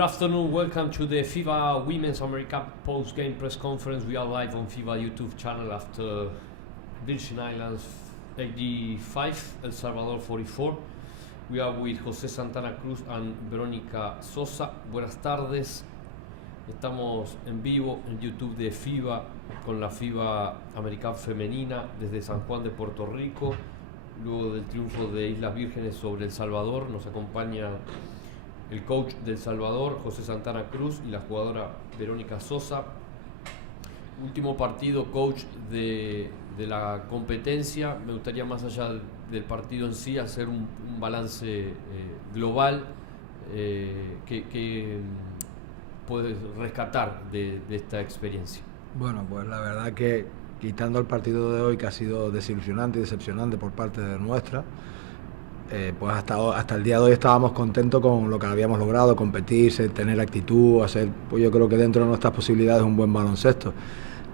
Good afternoon, welcome to the FIBA Women's AmeriCup post-game press conference. We are live on FIBA YouTube channel after Virgin Islands 85, El Salvador 44. We are with José Santana Cruz and Verónica Sosa. Buenas tardes. Estamos en vivo en YouTube de FIBA con la FIBA AmeriCup femenina desde San Juan de Puerto Rico. Luego del triunfo de Islas Vírgenes sobre El Salvador, nos acompaña el coach del Salvador, José Santana Cruz, y la jugadora Verónica Sosa. Último partido, coach, de la competencia. Me gustaría, más allá del partido en sí, hacer un balance global que puedes rescatar de esta experiencia. Bueno, pues la verdad que quitando el partido de hoy, que ha sido desilusionante y decepcionante por parte de nuestra, pues hasta el día de hoy estábamos contentos con lo que habíamos logrado, competir, tener actitud, hacer, pues yo creo que dentro de nuestras posibilidades un buen baloncesto.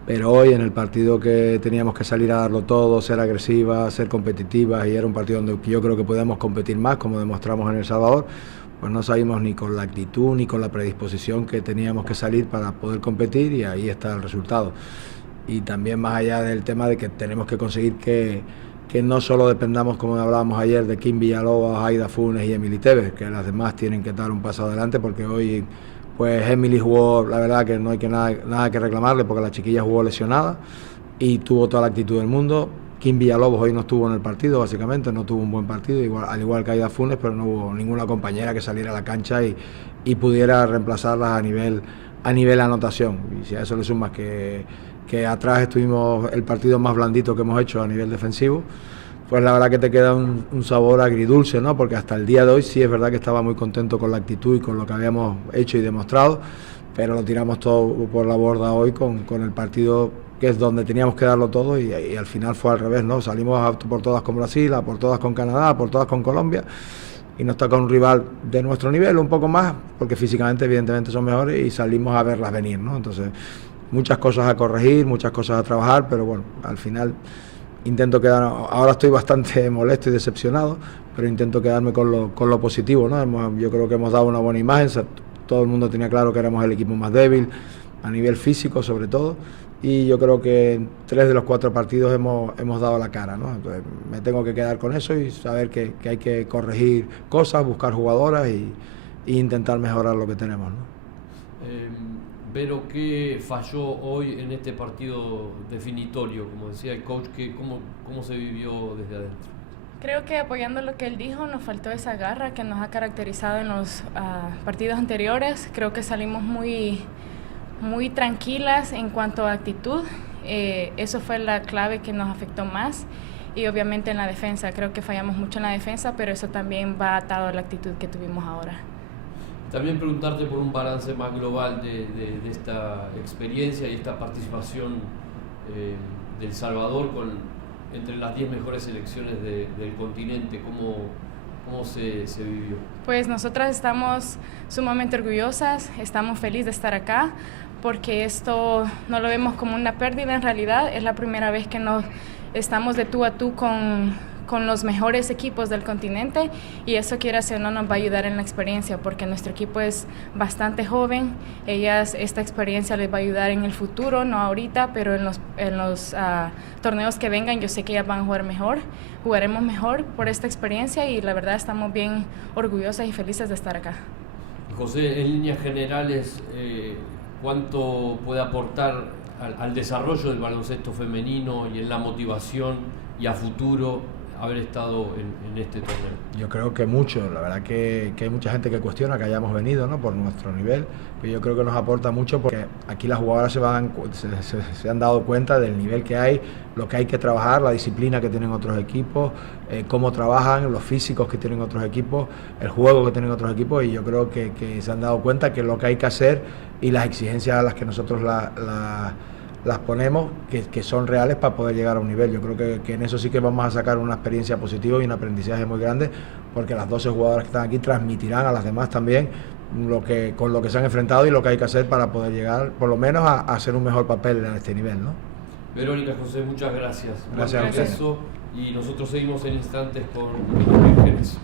Pero hoy, en el partido que teníamos que salir a darlo todo, ser agresivas, ser competitivas, y era un partido donde yo creo que podíamos competir más, como demostramos en El Salvador, pues no salimos ni con la actitud ni con la predisposición que teníamos que salir para poder competir, y ahí está el resultado. Y también, más allá del tema de que tenemos que conseguir que no solo dependamos, como hablábamos ayer, de Kim Villalobos, Aida Funes y Emily Tevez, que las demás tienen que dar un paso adelante, porque hoy pues Emily jugó, la verdad que no hay nada que reclamarle, porque la chiquilla jugó lesionada y tuvo toda la actitud del mundo. Kim Villalobos hoy no estuvo en el partido, básicamente, no tuvo un buen partido, al igual que Aida Funes, pero no hubo ninguna compañera que saliera a la cancha y pudiera reemplazarlas a nivel anotación. Y si a eso le sumas que atrás estuvimos el partido más blandito que hemos hecho a nivel defensivo, pues la verdad que te queda un sabor agridulce, ¿no? Porque hasta el día de hoy sí es verdad que estaba muy contento con la actitud y con lo que habíamos hecho y demostrado, pero lo tiramos todo por la borda hoy con el partido, que es donde teníamos que darlo todo, y al final fue al revés, ¿no? Salimos a por todas con Brasil, a por todas con Canadá, a por todas con Colombia, y nos toca un rival de nuestro nivel, un poco más, porque físicamente evidentemente son mejores, y salimos a verlas venir, ¿no? Entonces, muchas cosas a corregir, muchas cosas a trabajar, pero bueno, al final intento quedar, ahora estoy bastante molesto y decepcionado, pero intento quedarme con lo positivo, ¿no? Yo creo que hemos dado una buena imagen, todo el mundo tenía claro que éramos el equipo más débil, a nivel físico sobre todo, y yo creo que en 3 de los 4 partidos hemos dado la cara, ¿no? Entonces me tengo que quedar con eso y saber que hay que corregir cosas, buscar jugadoras y intentar mejorar lo que tenemos, ¿no? Pero ¿qué falló hoy en este partido definitorio? Como decía el coach, ¿cómo se vivió desde adentro? Creo que, apoyando lo que él dijo, nos faltó esa garra que nos ha caracterizado en los partidos anteriores. Creo que salimos muy tranquilas en cuanto a actitud. Eso fue la clave que nos afectó más. Y obviamente en la defensa, creo que fallamos mucho en la defensa, pero eso también va atado a la actitud que tuvimos ahora. También preguntarte por un balance más global de esta experiencia y esta participación del Salvador entre las 10 mejores selecciones del continente. ¿Cómo se vivió? Pues nosotras estamos sumamente orgullosas, estamos felices de estar acá, porque esto no lo vemos como una pérdida. En realidad es la primera vez que estamos de tú a tú con los mejores equipos del continente, y eso, quiera o no, nos va a ayudar en la experiencia, porque nuestro equipo es bastante joven. Esta experiencia les va a ayudar en el futuro, no ahorita, pero en los torneos que vengan. Yo sé que ellas van a jugaremos mejor por esta experiencia, y la verdad estamos bien orgullosas y felices de estar acá. José, en líneas generales, ¿cuánto puede aportar al desarrollo del baloncesto femenino y en la motivación y a futuro haber estado en este torneo? Yo creo que mucho, la verdad que hay mucha gente que cuestiona que hayamos venido, ¿no? Por nuestro nivel, pero yo creo que nos aporta mucho, porque aquí las jugadoras se han dado cuenta del nivel que hay, lo que hay que trabajar, la disciplina que tienen otros equipos, cómo trabajan, los físicos que tienen otros equipos, el juego que tienen otros equipos, y yo creo que se han dado cuenta que lo que hay que hacer y las exigencias a las que nosotros las ponemos, que son reales para poder llegar a un nivel. Yo creo que en eso sí que vamos a sacar una experiencia positiva y un aprendizaje muy grande, porque las 12 jugadoras que están aquí transmitirán a las demás también con lo que se han enfrentado y lo que hay que hacer para poder llegar, por lo menos, a hacer un mejor papel en este nivel, ¿no? Verónica, José, muchas gracias. Gracias a ustedes. Y nosotros seguimos en instantes con los Vírgenes.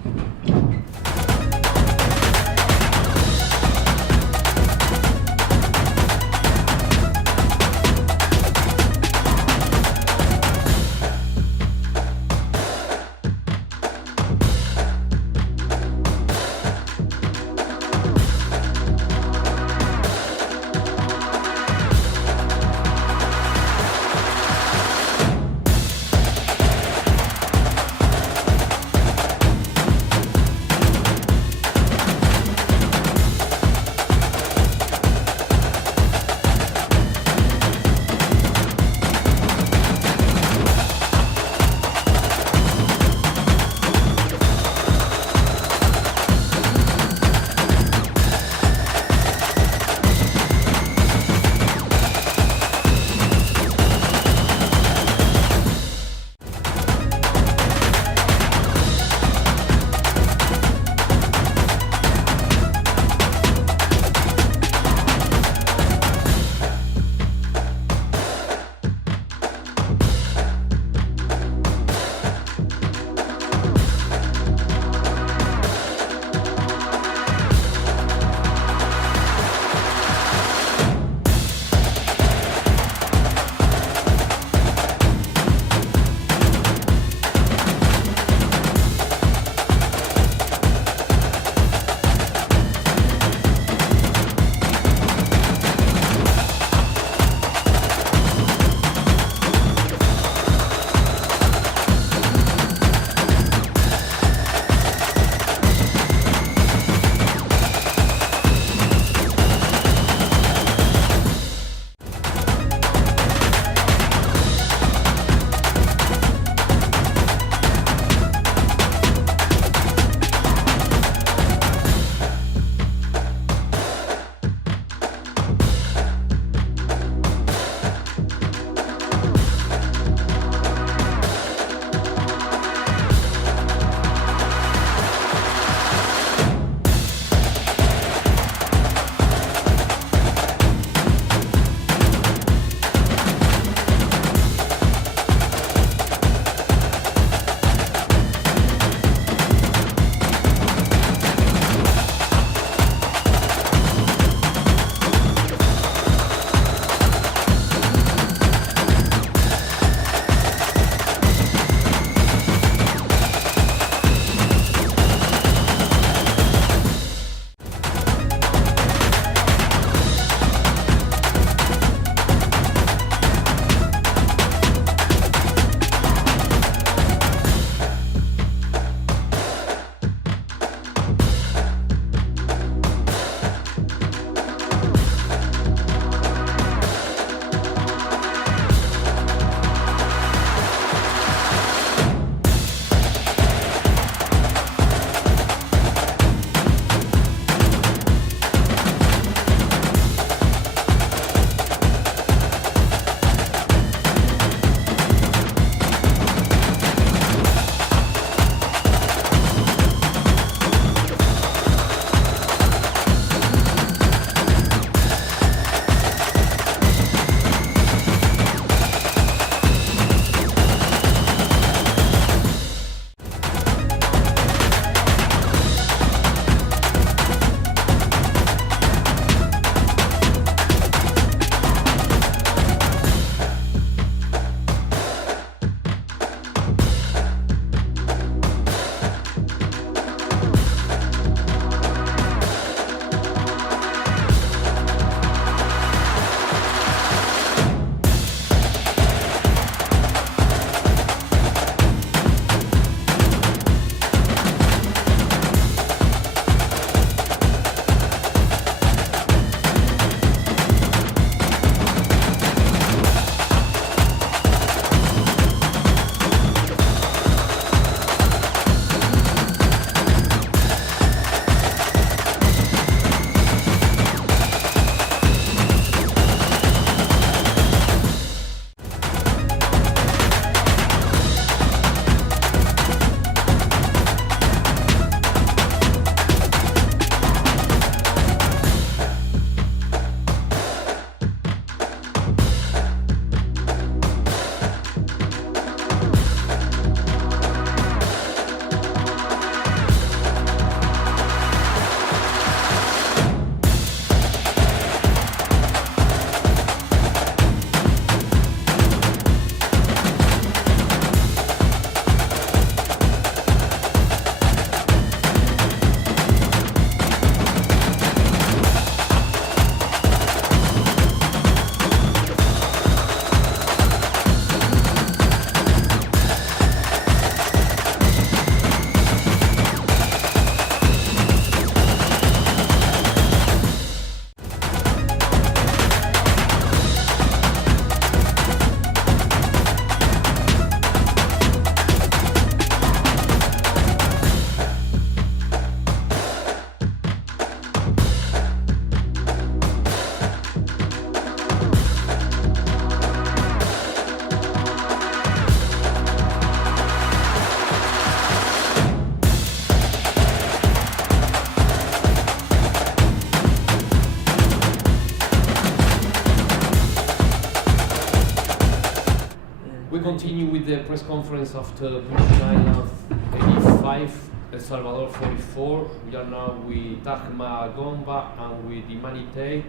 continue with the press conference after Virgin Islands 85, El Salvador 44. We are now with Dagma Gomba and with Imani Tate.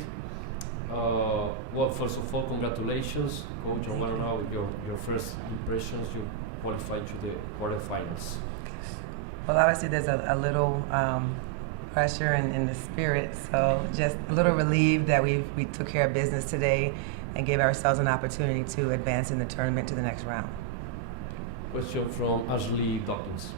Well, first of all, congratulations, Coach. I want to know your first impressions. You qualified to the quarterfinals. Well, obviously there's a little pressure in the spirit, so just a little relieved that we took care of business today and gave ourselves an opportunity to advance in the tournament to the next round. Question from Ashley Dawkins.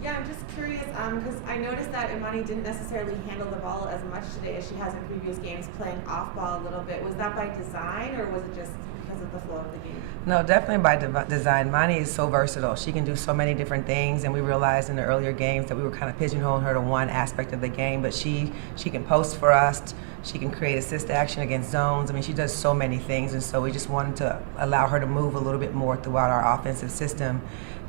Yeah, I'm just curious because I noticed that Imani didn't necessarily handle the ball as much today as she has in previous games, playing off ball a little bit. Was that by design or was it just because of the flow of the game? No, definitely by design. Imani is so versatile. She can do so many different things, and we realized in the earlier games that we were kind of pigeonholing her to one aspect of the game, but she can post for us. She can create assist action against zones. I mean, she does so many things, and so we just wanted to allow her to move a little bit more throughout our offensive system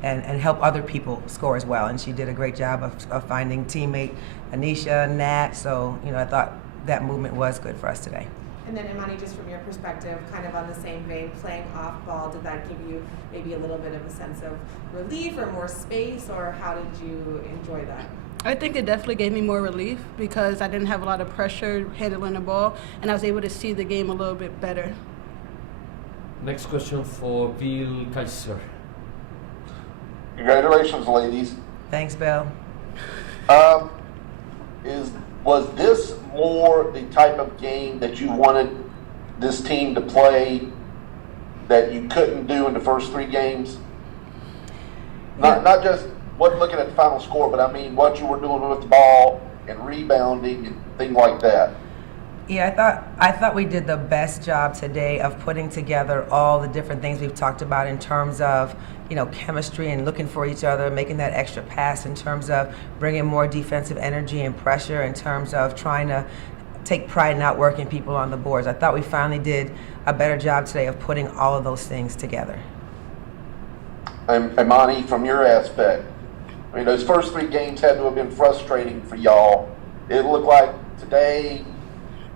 and help other people score as well. And she did a great job of finding teammate Anisha, Nat, so, I thought that movement was good for us today. And then Imani, just from your perspective, kind of on the same vein, playing off ball, did that give you maybe a little bit of a sense of relief or more space, or how did you enjoy that? I think it definitely gave me more relief because I didn't have a lot of pressure handling the ball, and I was able to see the game a little bit better. Next question for Bill Kaiser. Congratulations, ladies. Thanks, Bill. Was this more the type of game that you wanted this team to play that you couldn't do in the first three games? Not just wasn't looking at the final score, but I mean what you were doing with the ball and rebounding and things like that. Yeah, I thought we did the best job today of putting together all the different things we've talked about in terms of, chemistry and looking for each other, making that extra pass, in terms of bringing more defensive energy and pressure, in terms of trying to take pride in outworking people on the boards. I thought we finally did a better job today of putting all of those things together. And Imani, from your aspect, I mean, those first three games had to have been frustrating for y'all. It looked like today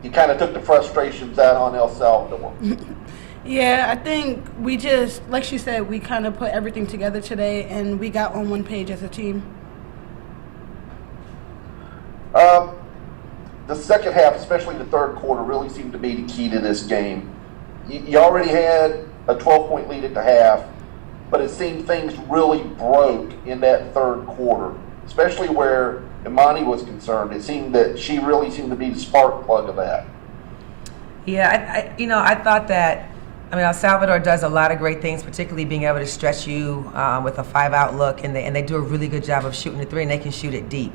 you kind of took the frustrations out on El Salvador. Yeah, I think we just, like she said, we kind of put everything together today, and we got on one page as a team. The second half, especially the third quarter, really seemed to be the key to this game. You already had a 12-point lead at the half, but it seemed things really broke in that third quarter, especially where Imani was concerned. It seemed that she really seemed to be the spark plug of that. Yeah, I thought that, El Salvador does a lot of great things, particularly being able to stretch you with a 5-out look, and they do a really good job of shooting the three, and they can shoot it deep.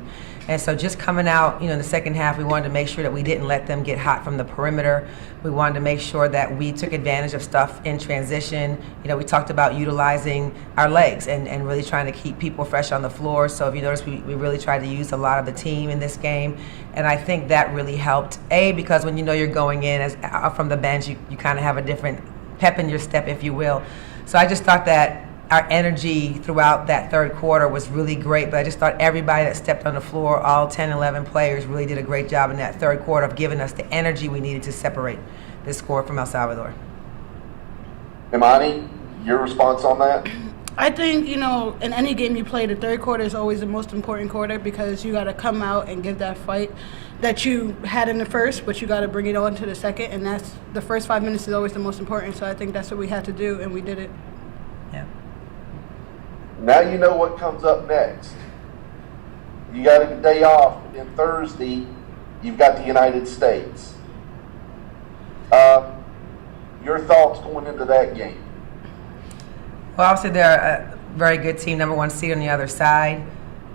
And so just coming out, in the second half, we wanted to make sure that we didn't let them get hot from the perimeter. We wanted to make sure that we took advantage of stuff in transition. We talked about utilizing our legs and really trying to keep people fresh on the floor. So if you notice, we really tried to use a lot of the team in this game. And I think that really helped, because when you're going in from the bench, you kind of have a different pep in your step, if you will. So I just thought that our energy throughout that third quarter was really great, but I just thought everybody that stepped on the floor, all 10, 11 players, really did a great job in that third quarter of giving us the energy we needed to separate this score from El Salvador. Imani, your response on that? I think, in any game you play, the third quarter is always the most important quarter because you got to come out and give that fight that you had in the first, but you got to bring it on to the second, and that's the first 5 minutes is always the most important. So I think that's what we had to do, and we did it. Yeah. Now you know what comes up next. You got a day off, and then Thursday you've got the United States. Your thoughts going into that game? Well, obviously they're a very good team, number one seed on the other side.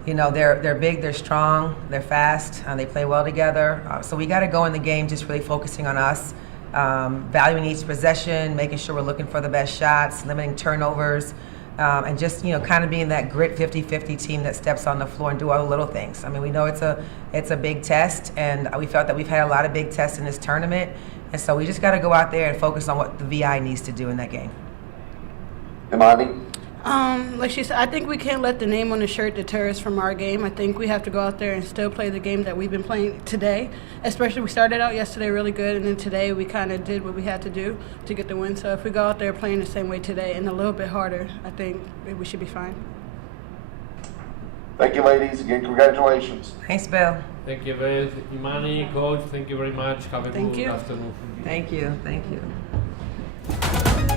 They're big, they're strong, they're fast, they play well together. So we got to go in the game just really focusing on us, valuing each possession, making sure we're looking for the best shots, limiting turnovers, and just kind of being that grit 50-50 team that steps on the floor and do all the little things. I mean, we know it's a big test, and we felt that we've had a lot of big tests in this tournament, and so we just got to go out there and focus on what the VI needs to do in that game. Imani? Like she said, I think we can't let the name on the shirt deter us from our game. I think we have to go out there and still play the game that we've been playing today. Especially, we started out yesterday really good, and then today we kind of did what we had to do to get the win. So if we go out there playing the same way today and a little bit harder, I think we should be fine. Thank you, ladies. Again, congratulations. Thanks, Bill. Thank you, Beth. Imani, coach, thank you very much. Have a Thank good you. afternoon. Thank you. Thank you.